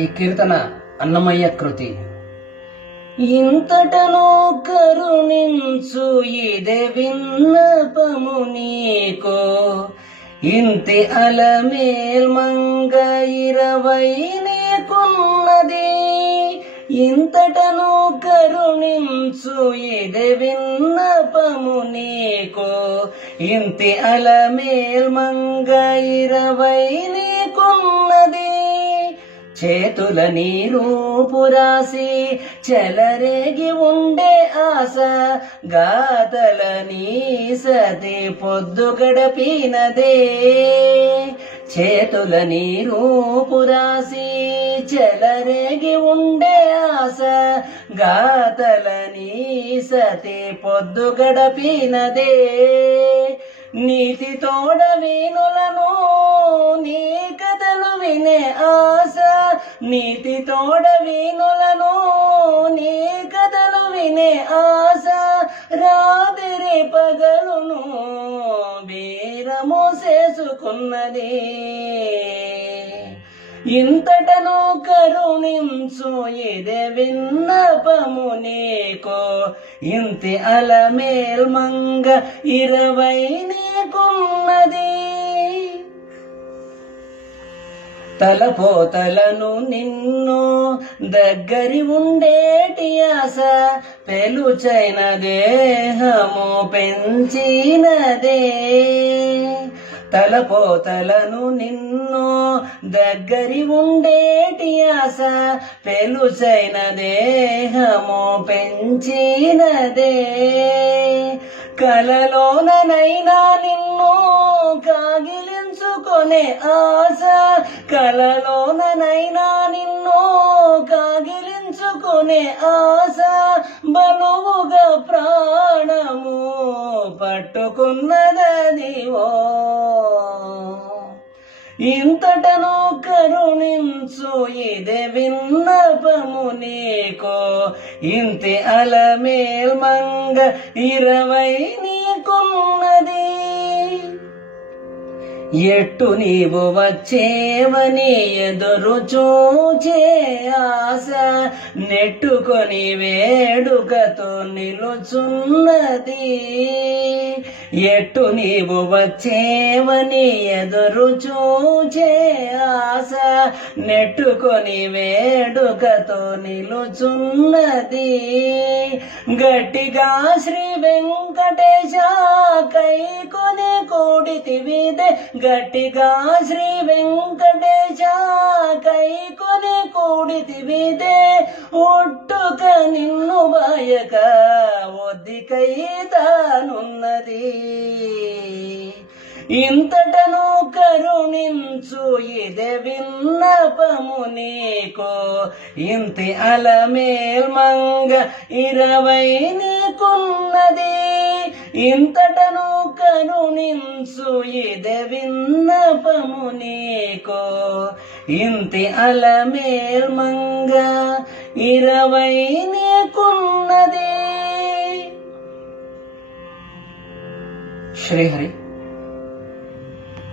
ఈ కీర్తన అన్నమయ్య కృతి. ఇంతటను కరుణించు ఇదే విన్నపము నీకో, ఇంతి అలమేల్ మంగ 20 నీకున్నది. ఇంతటను కరుణించు ఇదే విన్నపము నీకో, ఇంతి అలమేల్ మంగ 20 నీకున్నది. చేతుల నీరూపు రాసి చెలరేగి ఉండే ఆశ, గాతల నీ సతి పొద్దు గడపినదే. చేతుల నీరూపు రాసి చెలరేగి ఉండే ఆశ, గాతల నీ సతి పొద్దు గడపినదే. నీతి తోడ వీణులను నీ కథలు వినే ఆశ, నీతి తోడ వీణులను నీ కథలు వినే ఆశ, రాత్రి పగలును బీరము చేసుకున్నది. ఇంతటను కరుణించు ఇదే విన్నపము నీకో, ఇంతి అలమేల్ మంగ 20 నీకున్నది. తలపోతలను నిన్ను దగ్గరి ఉండేటి ఆశ, పెలుచైన దేహము పెంచినదే. తలపోతలను నిన్ను దగ్గరి ఉండేటి ఆశ, పెలుచైన దేహము పెంచినదే. కలలోనైనా నిన్ను కాగిలించుకొనే ఆశ, కలలోనైనా నిన్ను కాగిలించుకొనే ఆశ, బలువుగా ప్రాణము పట్టుకున్నదదివో. ఇంతటను కరుణించు ఇదే విన్నపము నీకో, ఇంతి అలమేల్ మంగ 20 నీకున్నది. ఎట్టు నీవు వచ్చేవని ఎదురు చూచే ఆశ, నెట్టుకొని వేడుకతో నిలుచున్నది. ఎట్టు నీవు వచ్చేవని ఎదురు చూచే ఆశ, నెట్టుకొని వేడుకతో నిలుచున్నది. గట్టిగా శ్రీ వెంకటేశ కైకొని కూడితివిదే, గట్టిగా శ్రీ వెంకటేశ కైకొని కూడితివిదే. ఒట్టుక నిన్ను బాయక ఒద్దికైతానున్నది. ఇంతటను కరుణించు ఇదే విన్నపము నీకో, ఇంతి అలమేల్ మంగ 20 నీకున్నది. ఇంతటను కరుణించు ఇదే విన్నపము నీకో, ఇంతి అలమేల్ మంగ 20 నీకున్నది. శ్రీహరి.